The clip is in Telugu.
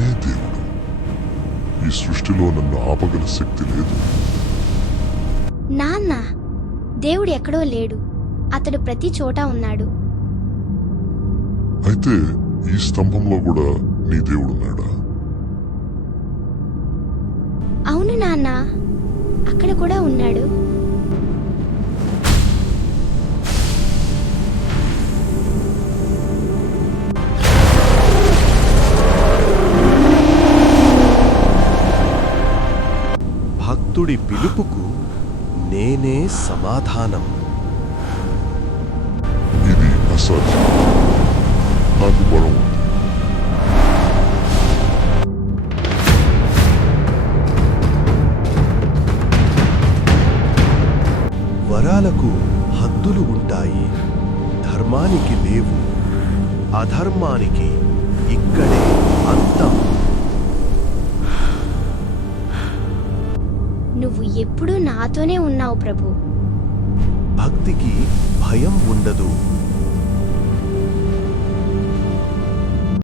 ఆయనే దేవుడు. ఈ సృష్టిలో నన్ను ఆపగల శక్తి లేదు. నాన్న, దేవుడు ఎక్కడో లేడు, అతడు ప్రతి చోట ఉన్నాడు. అయితే ఈ స్తంభంలో కూడా నీ దేవుడున్నాడా? అవును నాన్న, అక్కడ కూడా ఉన్నాడు. భక్తుడి పిలుపుకు నేనే సమాధానం. ఇది అసాధ్యం. నాకు బలం ఉంది. వరాలకు హద్దులు ఉంటాయి, ధర్మానికి లేవు. అధర్మానికి ఇక్కడే అంతం. నువ్వు ఎప్పుడూ నాతోనే ఉన్నావు ప్రభు. భక్తికి భయం ఉండదు.